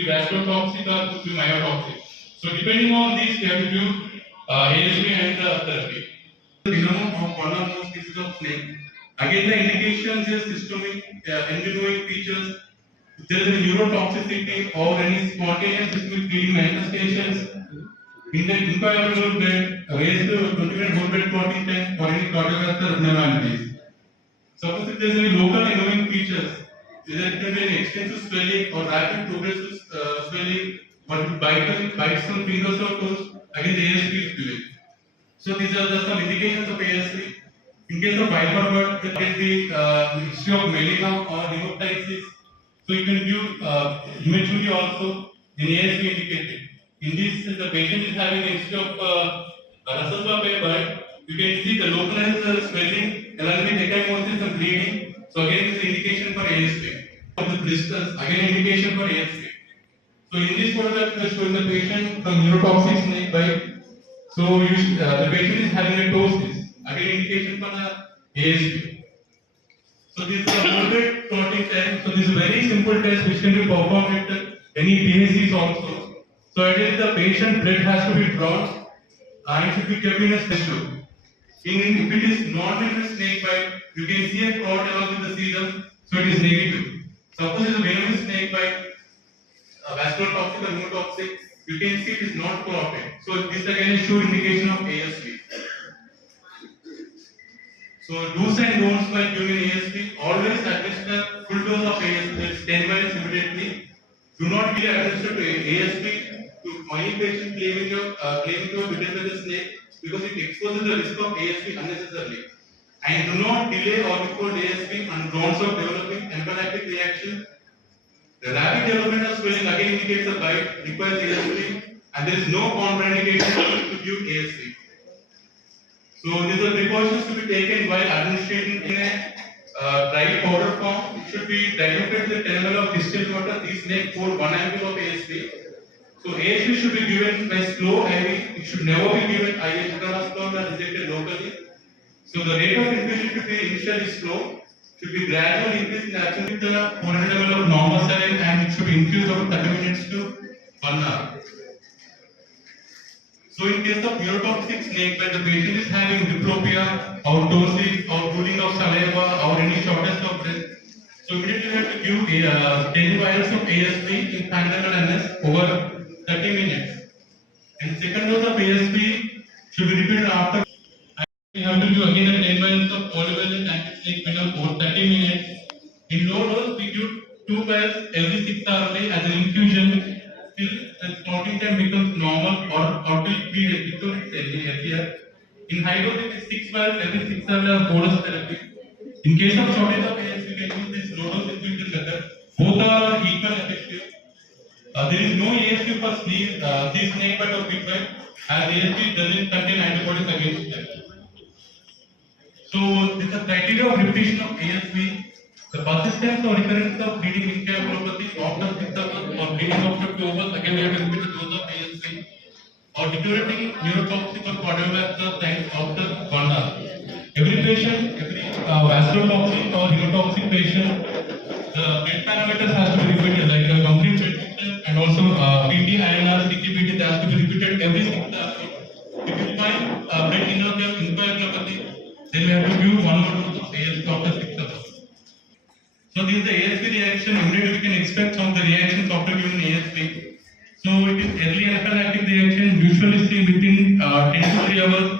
be vasculotoxic or could be myotoxic. So depending on these, we have to do ASV and therapy. The minimum of one or more species of snake. Again, the indications is systemic, envenoming features. If there is a neurotoxicity or any spontaneous systemic bleeding manifestations, in the incoagulable blood, raised to 20-minute whole blood clotting time or any cardiovascular abnormalities. Suppose if there is any local envenoming features, there can be any extensive swelling or rapid progressive swelling, or bites on fingers or toes, again the ASV is given. So these are the some indications of ASV. In case of hyperbole, there can be history of melanoma or hemoptysis. So you can give imagery also in ASV indicated. In this, the patient is having a history of Russell but you can see the localized swelling along with ecchymosis and bleeding. So again, this is indication for ASV. For the blisters, again indication for ASV. So in this photograph, we are showing the patient from neurotoxic snake bite. So the patient is having a ptosis, again indication for the ASV. So this is a whole clotting test. So this is a very simple test which can be performed at any PHCs also. So ideally the patient blood has to be drawn and it should be kept in a tissue. If it is not in a snake bite, you can see a clot along with the serum, so it is negative. Suppose it is a venomous snake bite, vascular toxic or neurotoxic, you can see it is not clotted. So this again is sure indication of ASV. So do's and don'ts by giving ASV, always administer full dose of ASV, that is 10 vials immediately. Do not give administer to ASV to any patient claiming to be bitten by the snake because it exposes the risk of ASV unnecessarily. And do not delay or withhold ASV on grounds of developing anaphylactic reaction. The rapid development of swelling again indicates a bite, requires ASV, and there is no contraindication to give ASV. So these are precautions to be taken while administering in a dry powder form. It should be diluted with 10 ml of distilled water. Each snake pour 1 ampule of ASV. So ASV should be given by slow IV. It should never be given IV intramuscular or injected locally. So the rate of infusion should be initially slow. Should be gradually increased in absence with the 400 ml of normal saline, and it should be infused over 30 minutes to 1 hour. So in case of neurotoxic snake bite, the patient is having diplopia or ptosis or pooling of saliva or any shortness of breath. So immediately we have to give 10 vials of ASV in 500 ml over 30 minutes. And second dose of ASV should be repeated after. We have to do again a 10 vials of polyvalent anti-snake venom for 30 minutes. In low dose, we give 2 vials every 6 hours as an infusion till the clotting time becomes normal or till we restore it healthier. In high dose, it is 6 vials every 6 hours as bonus therapy. In case of shortage of ASV, we can use this low dose infusion method. Both are equal effective. There is no ASV for snake bite or pig bite, as ASV doesn't contain antibodies against them. So this is the criteria of repetition of ASV. The persistence or recurrence of bleeding encephalopathy after 6 hours or bleeding after 2 hours, again we have to repeat the dose of ASV. Or deteriorating neurotoxic or cardiovascular signs after 1 hour. Every patient, every vasculotoxic or hematoxic patient, the blood parameters has to be repeated, like the complete blood pressure and also PT, INR, CTBT has to be repeated every 6 hours. If you find blood encephalopathy, then we have to give 1 more dose of ASV after 6 hours. So this is the ASV reaction. Immediately we can expect some of the reactions after giving ASV. So it is early anaphylactic reaction, usually seen within 10 to 3 hours.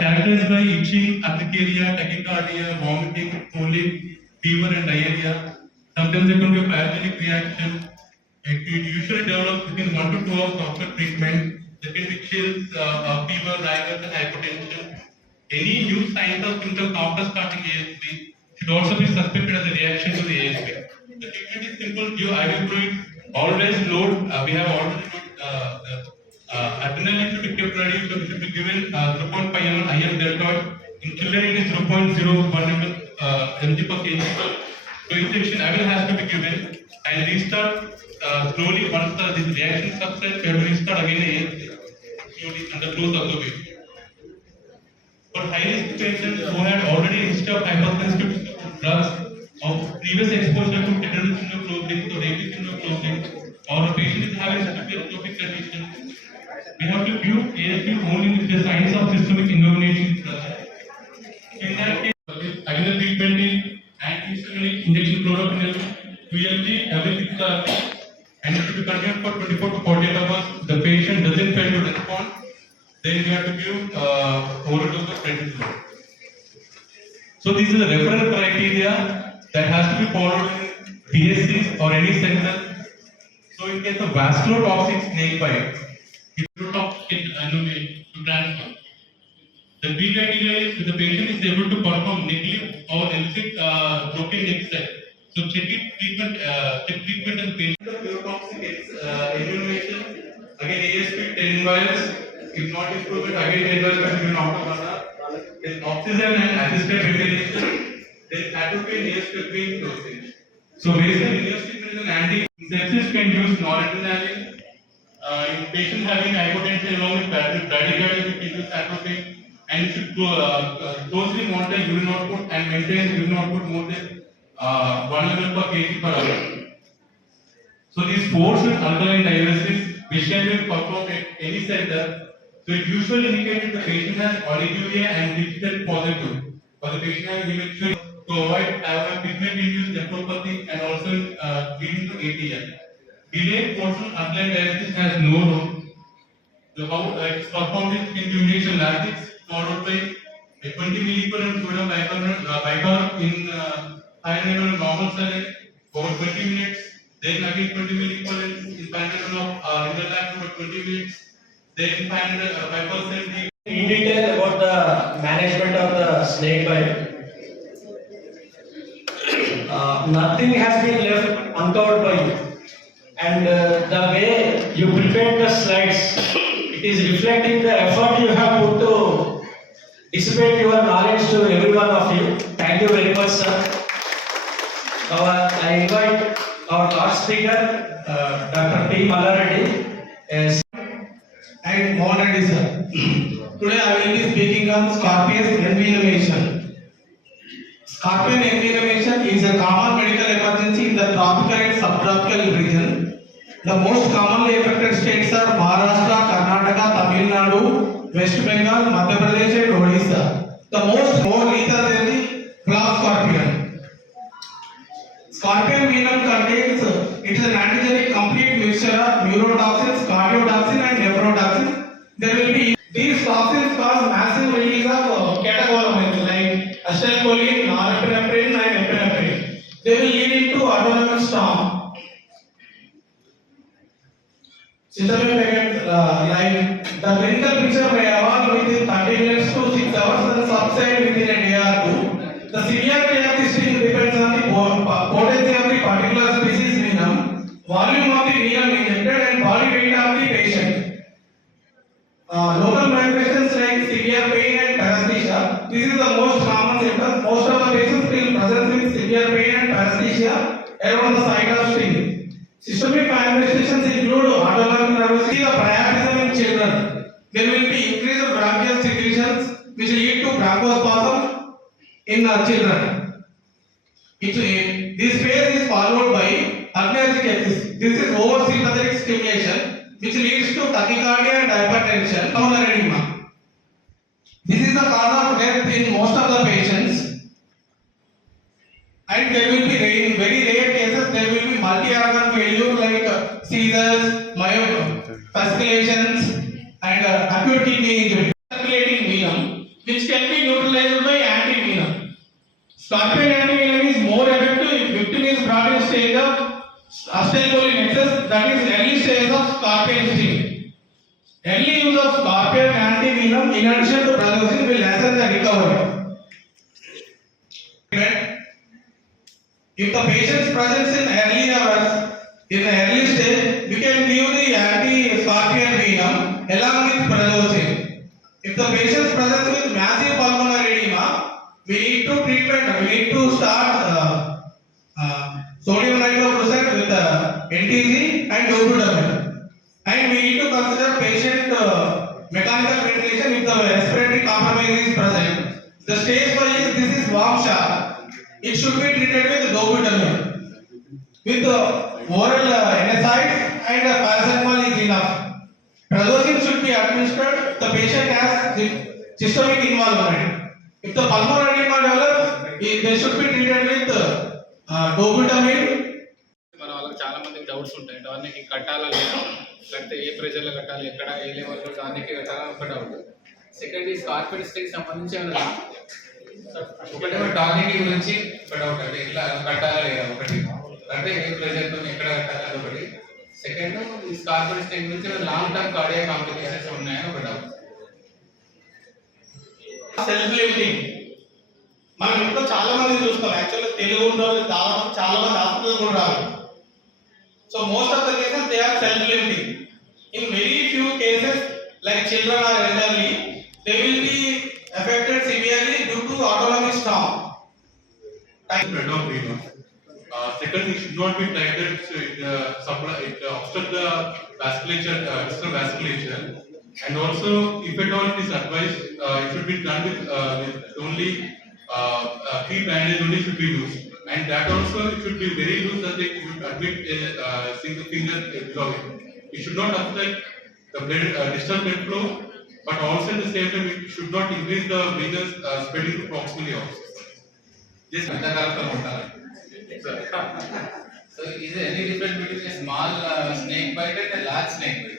Characterized by itching, urticaria, tachycardia, vomiting, colic, fever and diarrhea. Sometimes there can be a pyogenic reaction. It usually develops within 1 to 2 hours after treatment. There can be chills, fever, rigors and hypotension. Any new signs or symptoms after starting ASV should also be suspected as a reaction to the ASV. The treatment is simple. Give IV fluid. Always load. We have already adrenaline should be kept ready. So it should be given 0.5 ml IM deltoid. In children it is 0.01 mg per kg. So injection IV has to be given and restart slowly once this reaction subsides. We have to restart again ASV slowly under close observation. For high-risk patients who had already a history of hypersensitivity to drugs or previous exposure to tetanus immunoclobulin or rabies immunoclobulin, or a patient is having severe atopic condition, we have to view AFU only if the signs of systemic innovation is present. In that case, again the treatment is antihistaminic injection chlorophenol 2 mg every 6 hours and it should be continued for 24 to 48 hours. The patient doesn't fail to respond, then you have to give oral dose of prednisone. So this is a reference criteria that has to be followed in BSCs or any center. So in case of vasculotoxic snake bite, toxic to transfer. The B criteria is if the patient is able to perform neglect or elicit broken neck set. So check treatment and patient. The neurotoxic immunization again ASP 10 vials. If not improvement again 10 vials will be given after 1 hour. Then oxygen and assisted ventilation. Then atropine neostreptine dosage. So basically neostreptine is an anti. Sepsis can use noradrenaline. In patients having hypotension along with bradycardia, we can use atropine. And you should closely monitor urine output and maintain urine output more than 1 ml per kg per hour. So these forced alkaline diuresis, which can be performed at any center, so it usually indicates the patient has oliguria and digital positive, or the patient has eventually to avoid pigment-induced nephropathy and also leading to ATM. Delayed portion alkaline diuresis has no role. The how it's performed is intimidation latex followed by a 20 milliequivalent sodium bicarbonate in 500 ml normal saline for 20 minutes. Then again 20 milliequivalent in 500 ml of interlac for 20 minutes. Then 5% in detail about the management of the snake bite. Nothing has been left uncovered by you, and the way you prepared the slides, it is reflecting the effort you have put to dissipate your knowledge to every one of you. Thank you very much, sir. I invite our last speaker, Dr. T. Malareddy. And Mohan Reddy, sir. Today I will be speaking on scorpion envenomation. Scorpion envenomation is a common medical emergency in the tropical and subtropical region. The most commonly affected states are Maharashtra, Karnataka, Tamil Nadu, West Bengal, Madhya Pradesh and Odisha. The more lethal than the black scorpion. Scorpion venom contains, it is an antigenic complete mixture of neurotoxins, cardiotoxin and nephrotoxin. There will be these toxins cause massive release of catecholamines like acetylcholine, norepinephrine and epinephrine. They will lead into autonomic storm. Systemic effect like the clinical picture may evolve within 30 minutes to 6 hours and subside within a day or two. The severity of this thing depends on the potency of the particular species venom, volume of the venom injected and body weight of the patient. Local manifestations like severe pain and paresthesia. This is the most common symptom. Most of the patients will present with severe pain and paresthesia around the site of sting. Systemic manifestations include autonomic nervous system, priapism in children. There will be increased bronchial secretions which lead to bronchospasm in children. This phase is followed by adrenergic axis. This is oversympathetic stimulation which leads to tachycardia and hypertension. Pulmonary edema. This is the cause of death in most of the patients. And there will be, in very rare cases, there will be multi-organ failure like seizures, fasciculations, and acute kidney injury. Circulating venom, which can be neutralized by anti-venom. Scorpion anti-venom is more effective if victim is brought in stage of acetylcholine excess, that is early stage of scorpion sting. Early use of scorpion anti-venom in addition to prednisone will lessen the recovery. If the patient's presence in early hours, in the early stage, we can give the anti-scorpion venom along with prednisone. If the patient's presence with massive pulmonary edema, we need to treatment. We need to start sodium nitroprusside with NTZ and dopamine. And we need to consider patient mechanical ventilation if the respiratory compromise is present. The stage 5 is this is warm shock. It should be treated with dopamine. With oral NSAIDs and paracetamol is enough. Prazosin should be administered if the patient has systemic involvement. If the pulmonary edema develops, they should be treated with dobutamine. మన వాళ్ళకి చాలా మందికి doubts ఉంటాయి tonic కట్టాలా లేదా లేకపోతే ఏ ప్రెషర్లో కట్టాలి ఎక్కడ ఏ లెవెల్లో టానిక్ కట్టాలా ఒక డౌట్ సెకండ్ ఈ స్కార్పిడిస్ట్కి సంబంధించి ఒకటేమో టానిక్ గురించి ఒక డౌట్ అంటే ఇట్లా కట్టాలా లేదా ఒకటి అంటే ఏ ప్రెషర్తో ఎక్కడ కట్టాలి అది ఒకటి సెకండ్ ఈ స్కార్పిడిస్ట్కి గురించి లాంగ్ టర్మ్ కార్డియాక్ కాంప్లికేషన్స్ ఉన్నాయని ఒక డౌట్ సెల్ఫ్ లిమిటింగ్ మనం ఇప్పుడు చాలా మంది చూస్తాం యాక్చువల్లీ తెలుగు ఉన్న వాళ్ళు చాలా మంది హాస్పిటల్ కూడా రాదు so most of the cases they are self limiting in very few cases like children or elderly they will be affected severely due to autonomic storm. Second, it should not be tightened so it obstruct the vasculature, extra vasculature. And also, if at all it is advised, it should be done with only free bandage only should be used. And that also it should be very loose that they should admit a single finger below it. It should not affect the blood, distal blood flow, but also at the same time it should not increase the venous spreading proximally also. Just so is there any difference between a small snake bite and a large snake bite?